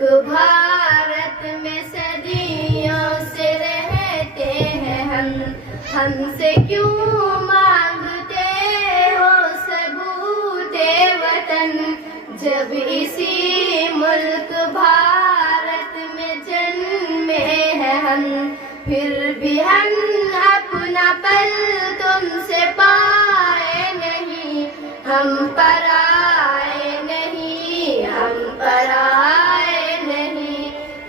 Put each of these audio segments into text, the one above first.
ملک بھارت میں صدیوں سے رہتے ہیں ہم سے کیوں مانگتے ہو ثبوت وطن، جب اسی ملک بھارت میں جنمے ہیں ہم، پھر بھی ہم اپنا پل تم سے پائے نہیں، ہم پرائے نہیں، ہم پرائے نہیں،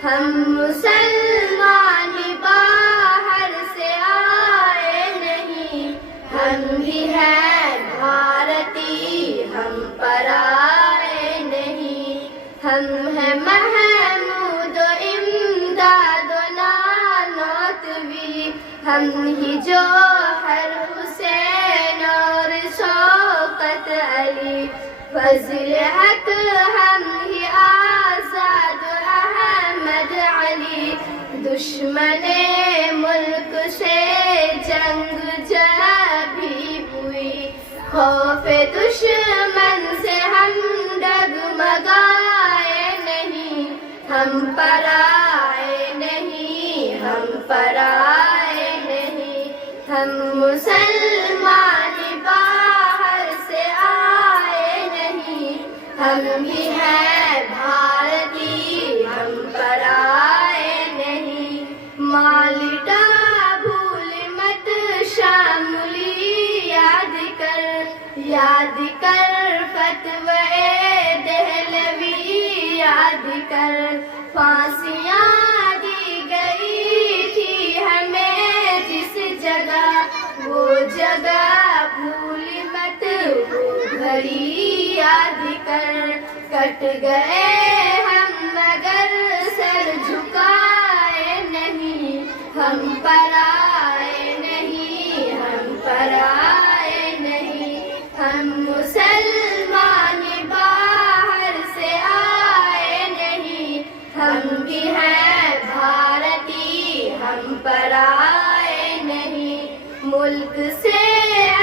ہم مسلمان باہر سے آئے نہیں، ہم بھی ہیں بھارتی، ہم پرائے نہیں، ہم ہیں محمود و امداد و نانوتوی، ہم ہی جوہر حسین اور شوکت علی، فضل حق ہم ہی آزاد احمد علی، دشمن ملک سے جنگ جب بھی ہوئی، خوف دشمن سے ہم ڈگمگائے نہیں، ہم پرائے نہیں، ہم پرائے نہیں، ہم مسلمان باہر سے آئے نہیں، ہم بھی ہیں بھارتی، ہم پرائے نہیں، مالٹا بھول مت شاملی یاد کر فتوی دہلوی یاد کر، پھانسیاں دی گئی تھی ہمیں جس جگہ، وہ جگہ بھول مت، وہ گھڑی یاد کر، کٹ گئے ہم مگر سر جھکائے نہیں، ہم پرائے نہیں، ہم پرائے نہیں، ہم مسلمان باہر سے آئے نہیں، ہم بھی ہیں بھارتی، ہم پرائے نہیں، ملک سے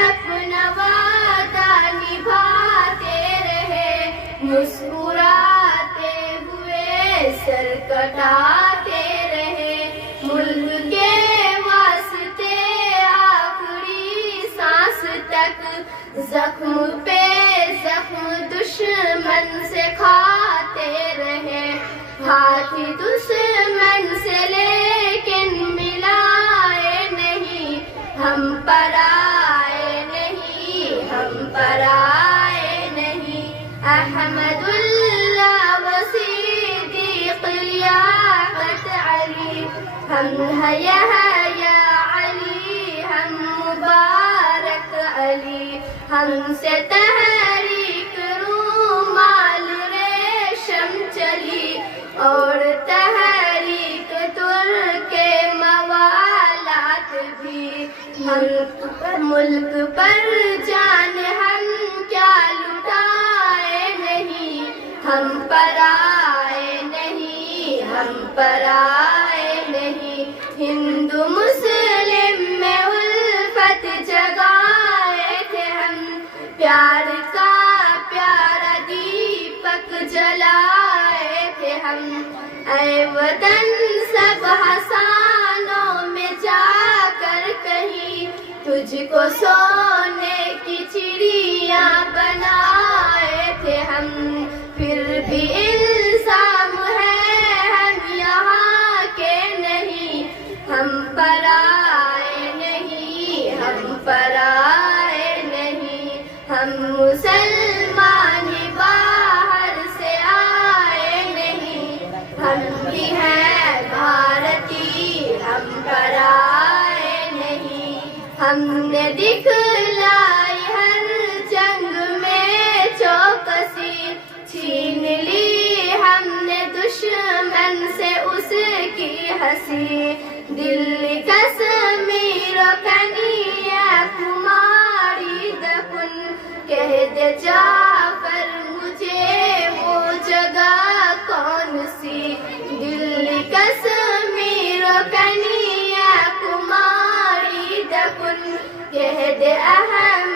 اپنا وعدہ نبھاتے رہے، مسکراتے ہوئے سر کٹاتے رہے، ملک کے واسطے آخری سانس تک، زخم پہ زخم دشمن سے کھاتے رہے، ہاتھ دشمن سے لیکن ملائے نہیں، ہم پرائے نہیں، ہم پرائے نہیں، احمد اللہ و صدیق لیاقت علی، ہم ہیں یحییٰ علی، ہم مبارک علی، ہم سے تحریک رومال ریشم چلی، اور تحریک ترک موالات بھی، ملک پر جان ہم کیا لٹائے نہیں، ہم پرائے نہیں، ہم پرائے نہیں، ہندو مسلم میں الفت جگائے تھے ہم، پیار کا پیارا دیپک جلائے تھے ہم، اے وطن سب حسانوں میں جا کر کہیں، تجھ کو سونے کی چڑیاں بنائے تھے ہم، پھر بھی الزام ہے ہم یہاں کے نہیں، ہم پرائے نہیں، ہم پرائے نہیں، ہم مسلمان باہر سے آئے نہیں، ہم بھی ہیں بھارتی، ہم پرائے نہیں، ہم نے دکھلائی ہر جنگ میں چوکسی، چھین لی ہم نے دشمن سے اس کی ہنسی، دل کشمیر و کنیا کماری دفن، کہہ دے جعفر مجھے وہ جگہ کون سی، دل کشمیر و کنیا کماری دفن، کہہ دے احمد